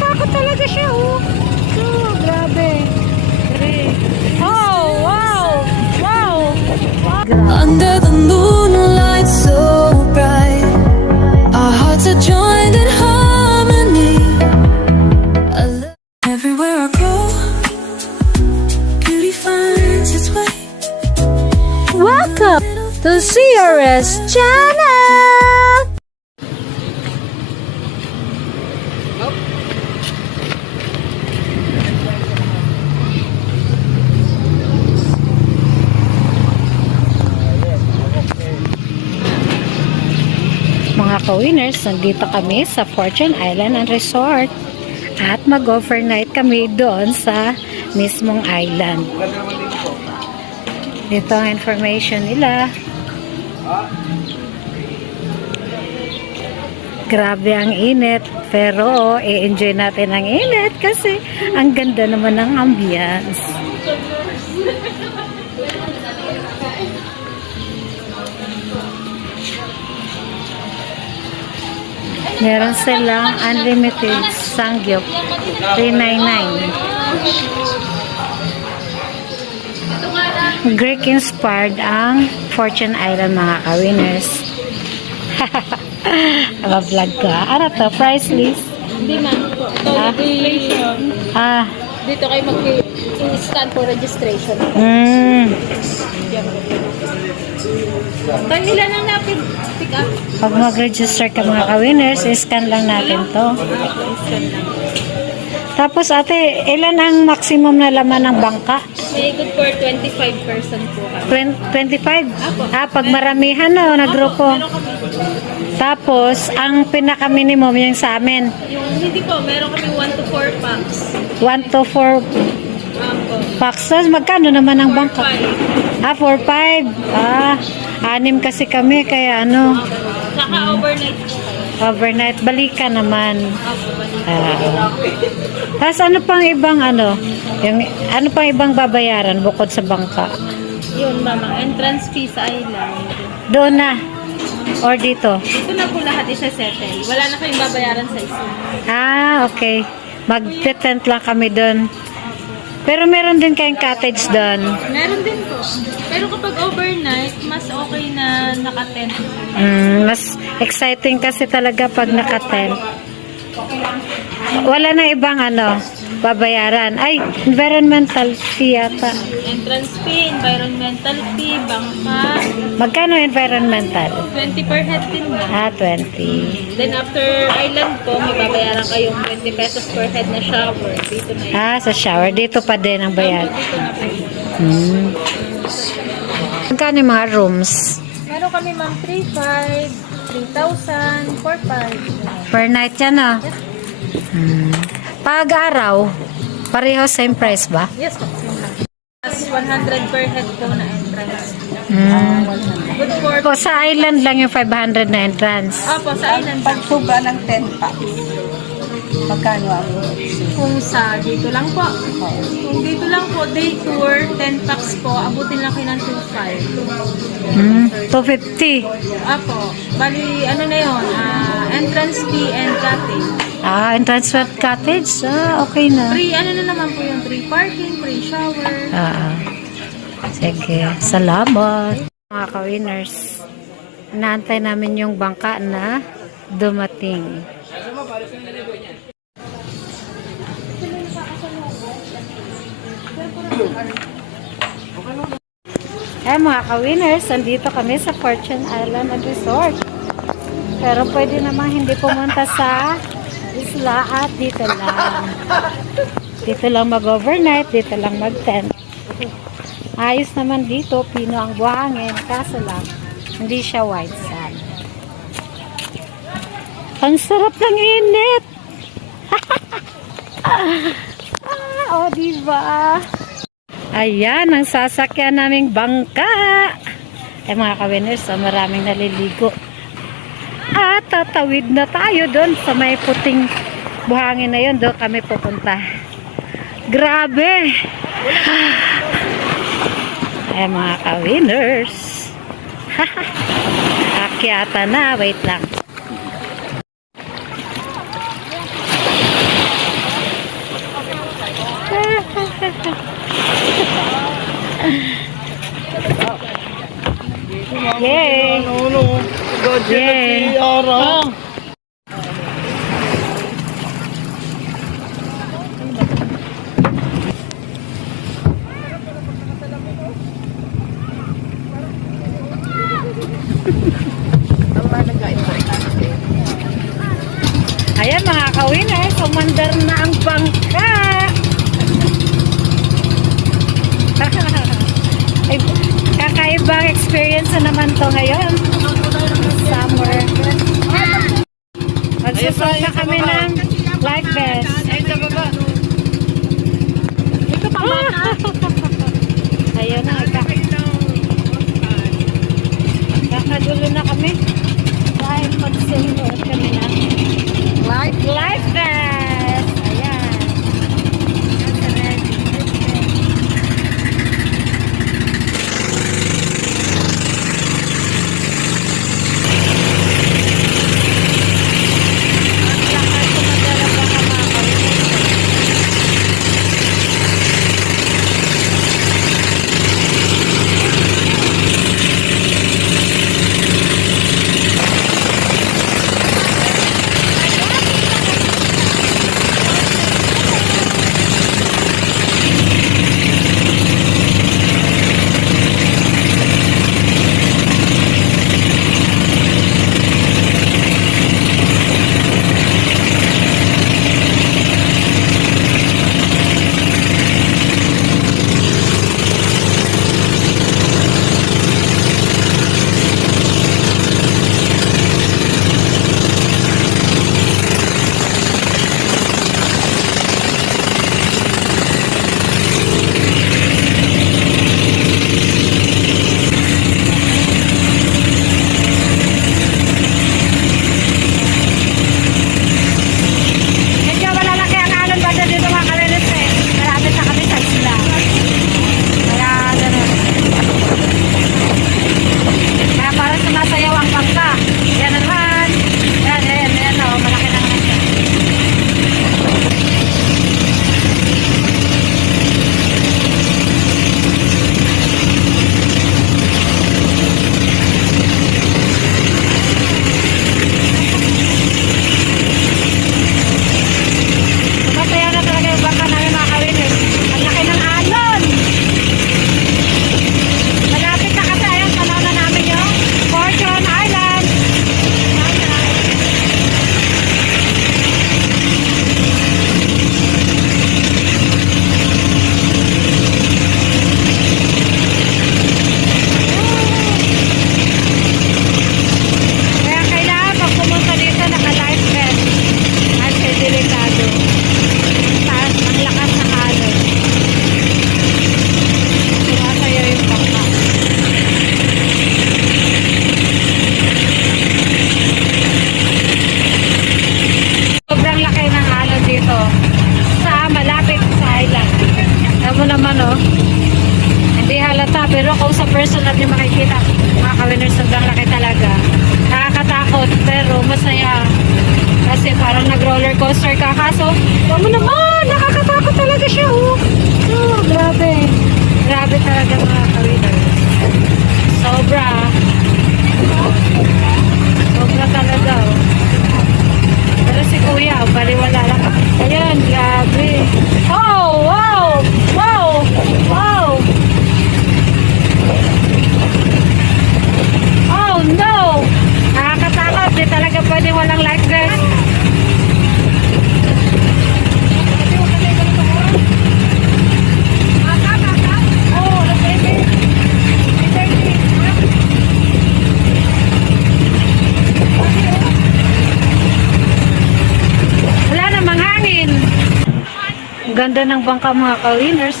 Nakakatakot talaga siya, oh. So, grabe. Oh, wow! Wow! Under the moonlight so bright, our hearts are joined in harmony. Everywhere I go, beauty finds its way. Welcome to CRS Channel! Mga ka-winners, nandito kami sa Fortune Island and Resort at mag-overnight kami doon sa mismong island. Dito ang information nila. Grabe ang init, pero i-enjoy natin ang init kasi ang ganda naman ng ambience. Meron silang unlimited sangyup, 399. Greek inspired ang Fortune Island, mga ka-winners. Vlog ka. Ano to? Price list? Hindi man po. Registration. Dito kayo mag-scan for registration. Tayo ilan ang pick up? Pag mag-register ka, mga ka-winners, scan lang natin to. Tapos ate, ilan ang maximum na laman ng bangka? May good for 25 person po kami. 25? Apo. Pag maramihan no, na grupo. Meron kami. Tapos, ang pinaka-minimum yung sa amin. Yung hindi po, meron kami 1 to 4 packs. 1 to 4 Apo. packs. Magkano naman ang bangka? 5. 4-5. 6 kasi kami, kaya ano, Saka overnight po kayo. overnight. Balikan naman. Apo. Tapos ano pang ibang ano pang ibang babayaran bukod sa bangka? Yun, mama. Entrance fee sa island. Doon na? Or dito? Ito na po lahat isa-settle. Wala na kayong babayaran sa isa. Okay. Mag-tent lang kami doon. Pero meron din kayong cottage doon. Meron din po. Pero kapag overnight, mas okay na naka-tent. Mas exciting kasi talaga pag naka-tent. Wala na ibang babayaran. Ay, environmental fee yata. Entrance fee, environmental fee, bangka. Magkano environmental? 20 per head din na. 20. Then after island po, may babayaran kayong 20 pesos per head na shower. Dito na yun. Sa shower. Dito pa din ang bayad. Dito na po. Magkano yung mga rooms? Meron kami ma'am 3,500, 3,000, 4,500. Per night yan Pag araw, pareho same price ba? Yes po. Plus 100 per head po na entrance. Good for... Po, sa island lang yung 500 na entrance. Opo, sa island. Pagsuba ng 10 packs. Magkano ang Kung sa dito lang po. Kung dito lang po, day tour, 10 packs po, abutin lang kayo ng 250. 2,500. Apo, bali, ano na yun, entrance fee and cottage. Entrance with cottage? Okay na. Free, ano na naman po yung free parking, free shower. Sige, salamat. Mga ka-winners, inaantay namin yung bangka na dumating. Mga ka-winners, andito kami sa Fortune Island and Resort. Pero pwede namang hindi pumunta sa isla at dito lang. Dito lang mag-overnight, dito lang mag-tent. Ayos naman dito, pino ang buhangin, kaso lang, hindi siya white sand. Ang sarap ng init! Diba? Ayan, ang sasakyan naming bangka. Mga ka-winners, maraming naliligo. At tatawid na tayo doon sa may puting buhangin na yun. Doon kami pupunta. Grabe! Mga ka-winners. Akyata na. Wait lang. ka-winners, umandar na ang bangka. Ay, kakaibang experience na naman to ngayon. Summer. Magsusot na kami ng life vest. Ito pa ba? Ayun na, kakadulo na kami. Dahil mag-silver kami na. Life vest! Ayan. Medyo malalaki ang alon banda dito mga kalinis eh. Malapit na kami sa isla. Kaya ganun. Kaya parang sumasayaw ang bangka. Yan naman. Yan. Oh, malaki na naman siya. Masaya na talaga yung bangka namin mga kalinis. Ang laki ng alon. Malapit na kasi ayun, tanaw na namin yung Fortune Island. Kaya kailangan pag pumunta dito naka-life vest. Kasi delikado. Taas, ang lakas ng alon. Sumasayaw yung bangka. Sobrang laki ng alon dito sa malapit sa island. Alam mo naman oh, hindi halata pero kung sa personal niyo makikita, mga ka-winners, sobrang laki talaga. Nakakatakot pero masaya. Kasi parang nag-roller coaster ka. Kaso, alam mo naman, nakakatakot talaga siya oh. Oh, grabe. Grabe talaga mga ka-winners. Sobra. Sobra talaga oh. Pero si Kuya, baliwala lang. Ayan, grabe. Oh, wow! Wow! Wow! Oh, no! Nakakatakot. Di talaga pwede walang life vest. Oh, baby. Wala namang hangin. Ang ganda ng bangka mga ka-winners.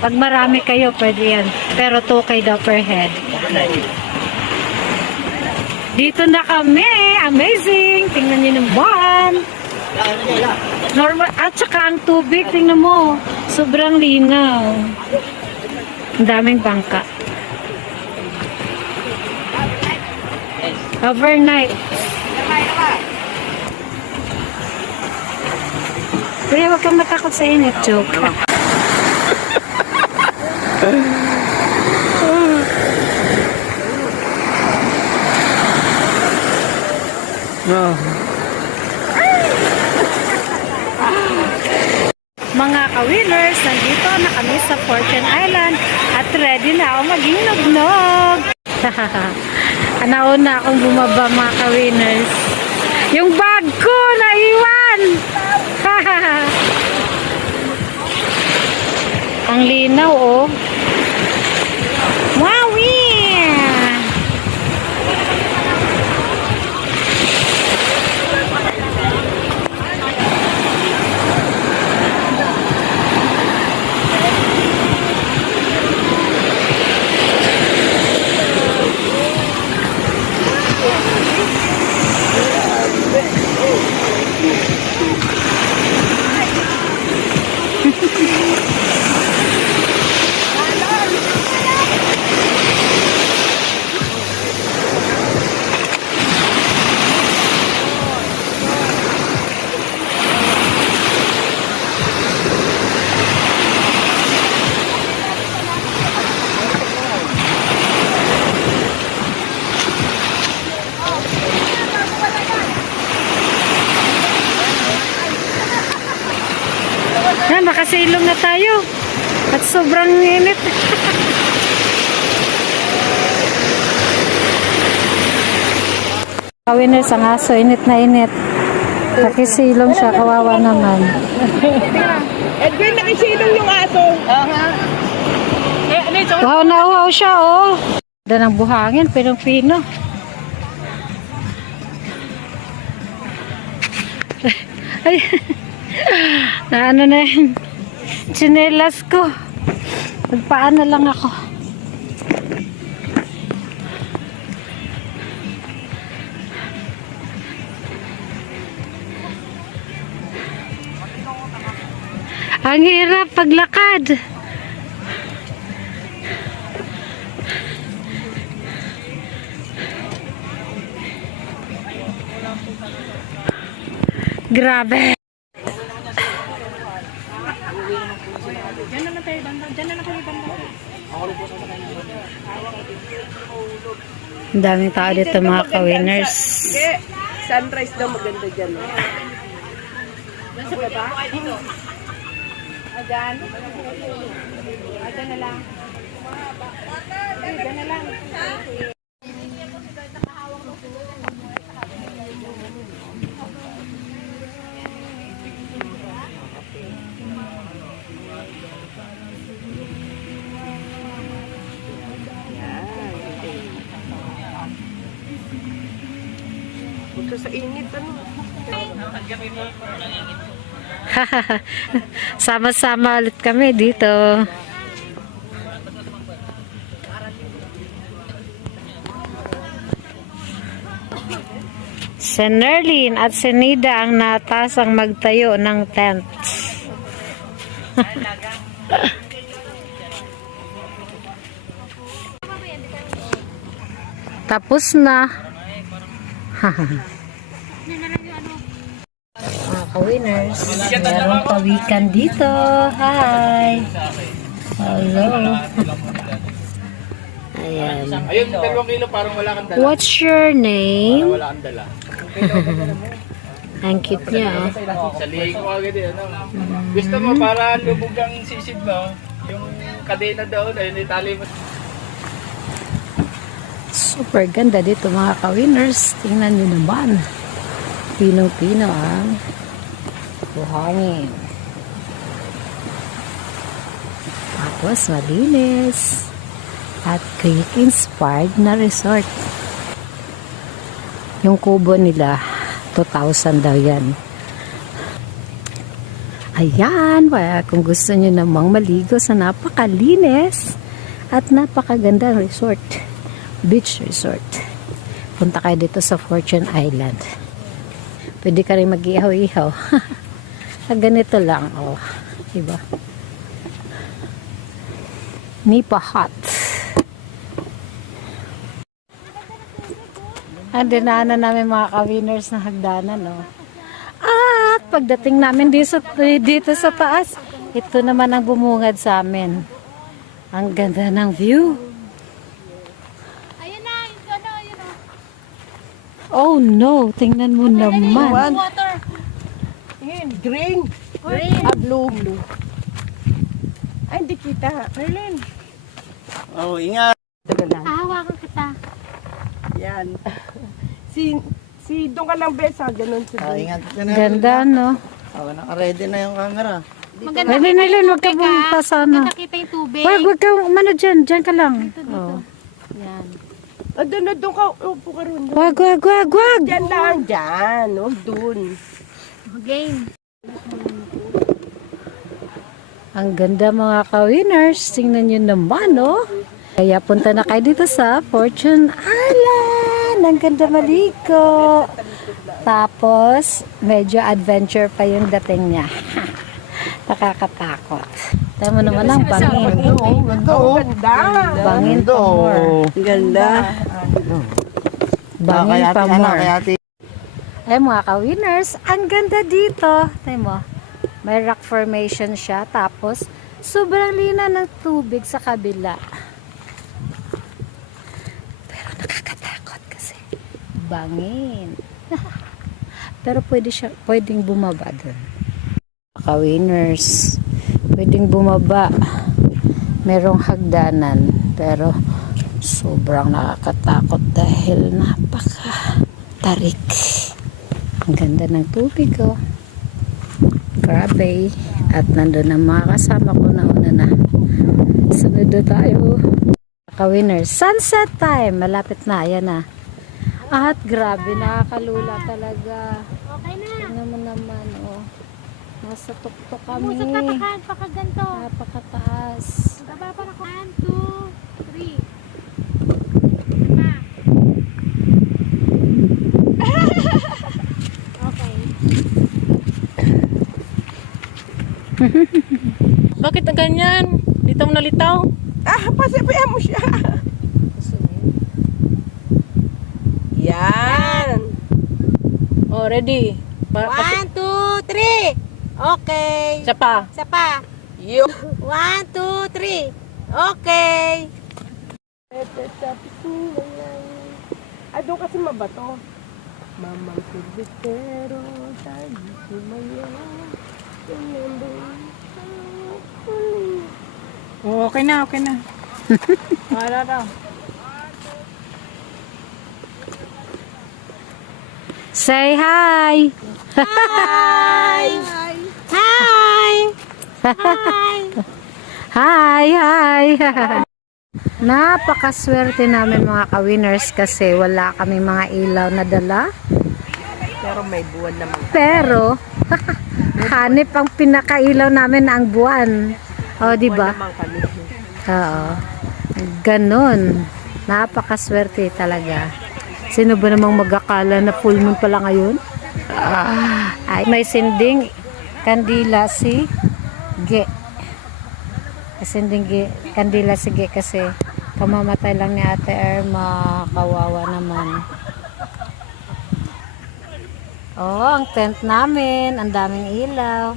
Pag marami kayo, pwede yan. Pero 2K daw per head. Dito na kami. Amazing. Tingnan nyo ng buwan. Normal. At saka ang tubig, tingnan mo. Sobrang linaw. Ang daming bangka. Overnight. Kuya, huwag kang matakot sa init. Joke. Mga ka-winners, nandito na kami sa Fortune Island at ready na ako maging nugnog. Nauna akong bumaba mga ka-winners. Yung bag ko naiwan! linaw, oh. Wowie! Yan, makasilong na tayo. At sobrang init. Winners ang aso, init na init. Nakisilong siya, kawawa naman. Edwin, nakisilong yung aso. Wow na wow siya, oh. Ganda ng buhangin, pinong-pino. Ay, na ano na yun. Chinelas ko. Magpaano lang ako. Ang hirap paglakad. Grabe. Ang daming tao dito mga ka-winners. Sunrise daw maganda dyan. Ito sa init, ano? Sama-sama ulit kami dito. Si Nerlin at si Nida ang natasang magtayo ng tent. Tapos na. Mga ka-winners, merong pawikan dito. Hi! Hello! Ayan. Ayun, 2 kilo parang wala kang dala. What's your name? Wala kang dala. Ang cute niya, oh. Sa liig mo agad eh, ano? Gusto mo para lubog ang sisid mo, yung kadena daw, ayun, itali mo. Super ganda dito mga ka-winners. Tingnan nyo naman. Pinong-pino ang buhangin. Tapos malinis. At creek-inspired na resort. Yung kubo nila, 2,000 daw yan. Ayan, kung gusto nyo namang maligo sa napakalinis at napakagandang resort. Beach resort. Punta kayo dito sa Fortune Island. Pwede ka rin mag-ihaw-ihaw. Ganito lang, oh. Diba? Nipa hot. Dinaanan namin mga ka-winners na hagdanan, oh. At pagdating namin dito sa taas, ito naman ang bumungad sa amin. Ang ganda ng view. Oh no, tingnan mo naman. Water. Yun, green. Green. Blue. Ay, hindi kita. Merlin. Oh, ingat. Tagal lang. Hahawakan kita. Yan. Si doon ka lang besa, ganun sa doon. Ingat ka na. Ganda, no? Oh, naka-ready na yung camera. Maganda Ay, Linilin, huwag ka pumunta sana. Maganda kita yung tubig. Wag ka, umano dyan. Dyan ka lang. Oh. Yan. Doon ka, upo ka ron. Wag. Diyan lang, dyan. Huwag doon. Game. Ang ganda mga ka-winners. Tingnan nyo naman, oh. Kaya punta na kayo dito sa Fortune Island. Ang ganda maligo. Tapos, medyo adventure pa yung dating niya. Nakakatakot. Tama naman ang bangin. Bangin pa more. Ganda. Bangin pa more. Ay mga ka-winners, ang ganda dito. Tayo mo, may rock formation siya. Tapos, sobrang lina ng tubig sa kabila. Pero nakakatakot kasi. Bangin. Pero pwedeng bumaba dun. Ka-winners, pwedeng bumaba. Merong hagdanan. Pero, sobrang nakakatakot dahil napaka-tarik. Ang ganda ng tubig, oh. Grabe. At nandun ang mga kasama ko na una na. Sunod na tayo. Ka-winners, sunset time. Malapit na. Ayan na. At grabe, nakakalula talaga. Okay na. Tingnan mo naman, oh. Nasa tuktok kami. Musot na pakaganto. Napakataas. Baba pa na ko. 1, 2, 3. Okay. Bakit na ganyan? Litaw na litaw. Pasipayan mo siya. Yan. Oh, ready. 1, 2, 3. Okay. Isa pa. Isa pa. Yo. 1, 2, 3. Okay. Ay, doon kasi mabato. Mamang kurbitero, tayo sumaya. Oh, okay na, okay na. Wala daw. Say hi! Hi. Hi. Hi! Napakaswerte namin mga ka-winners kasi wala kaming mga ilaw na dala. Pero may buwan naman. Pero, hanip ang pinakailaw namin ang buwan. O, di ba? Naman kami. Oo. Ganon. Napakaswerte talaga. Sino ba namang mag-akala na full moon pala ngayon? Ay, may sinding kandila si Ge. Sinding kandila si Ge kasi kamamatay lang ni Ate Irma. Kawawa naman. Oh, ang tent namin. Ang daming ilaw.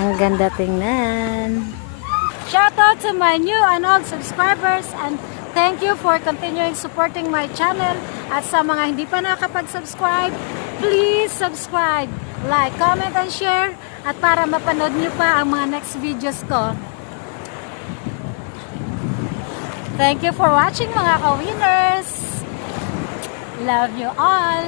Ang ganda tingnan. Shoutout to my new and old subscribers and thank you for continuing supporting my channel. At sa mga hindi pa nakapag-subscribe, please subscribe, like, comment, and share. At para mapanood nyo pa ang mga next videos ko. Thank you for watching mga ka-winners. Love you all.